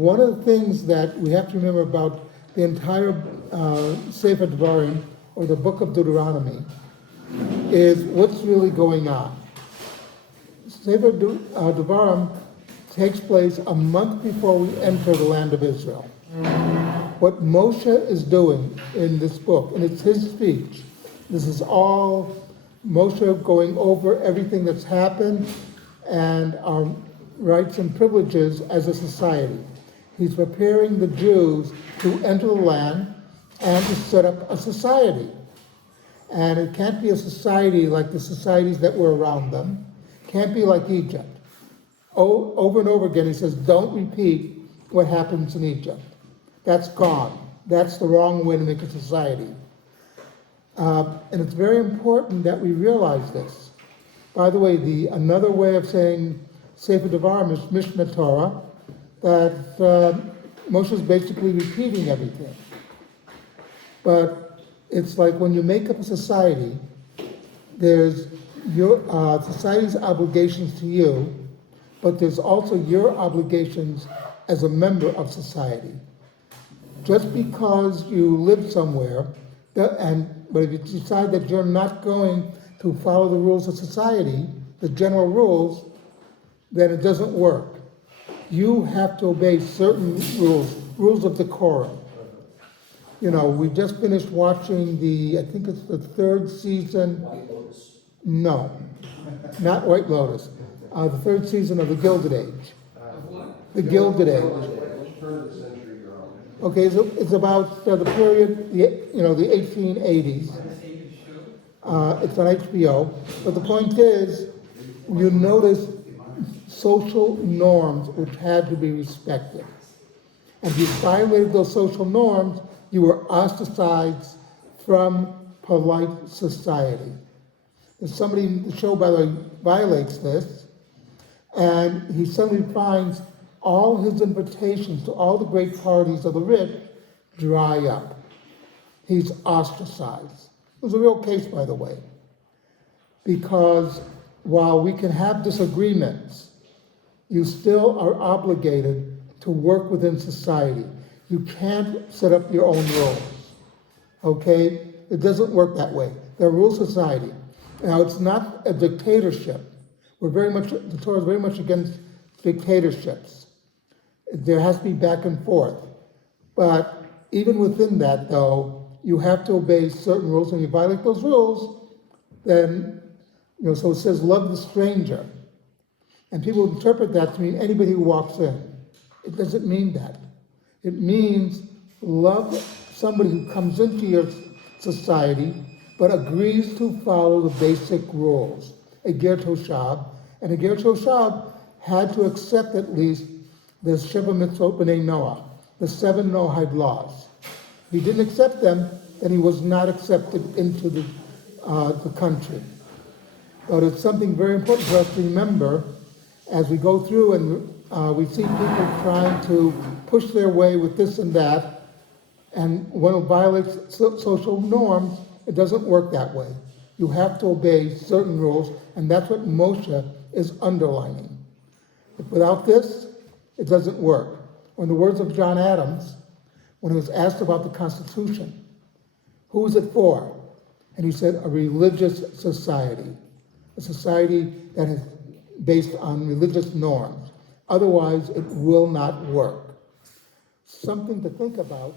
one of the things that we have to remember about the entire Sefer Devarim, or the book of Deuteronomy, is what's really going on. Sefer Devarim takes place a month before we enter the land of Israel. What Moshe is doing in this book, and it's his speech, this is all Moshe going over everything that's happened and our rights and privileges as a society. He's preparing the Jews to enter the land and to set up a society. And it can't be a society like the societies that were around them. Can't be like Egypt. Over and over again, he says, don't repeat what happens in Egypt. That's gone. That's the wrong way to make a society. And it's very important that we realize this. By the way, another way of saying Sefer Devarim is Mishnah Torah, that Moshe is basically repeating everything. But it's like when you make up a society, there's your society's obligations to you, but there's also your obligations as a member of society. Just because you live somewhere, but if you decide that you're not going to follow the rules of society, the general rules, then it doesn't work. You have to obey certain rules of decorum. You know, we just finished watching I think it's the third season. White Lotus. No, not White Lotus. The third season of The Gilded Age. The Gilded Age. Which turn of the century you're on? Okay, so it's about the period, the 1880s. It's on HBO. But the point is, you notice social norms which had to be respected. And if you violated those social norms, you were ostracized from polite society. If somebody in the show, by the way, violates this, and he suddenly finds all his invitations to all the great parties of the rich dry up. He's ostracized. It was a real case, by the way, because while we can have disagreements, you still are obligated to work within society. You can't set up your own rules, okay? It doesn't work that way. There are rules of society. Now, it's not a dictatorship. The Torah is very much against dictatorships. There has to be back and forth. But even within that, though, you have to obey certain rules. When you violate those rules, then, so it says, love the stranger. And people interpret that to mean anybody who walks in. It doesn't mean that. It means love somebody who comes into your society but agrees to follow the basic rules. A ger toshab, and a ger toshab had to accept at least the Sheva Mitzvot B'nai Noah, the 7 Noahide laws. If he didn't accept them, then he was not accepted into the country. But it's something very important for us to remember as we go through and we see people trying to push their way with this and that, and when it violates social norms, it doesn't work that way. You have to obey certain rules, and that's what Moshe is underlining. Without this, it doesn't work. Or in the words of John Adams, when he was asked about the Constitution, who is it for? And he said, a religious society. A society that is based on religious norms. Otherwise, it will not work. Something to think about.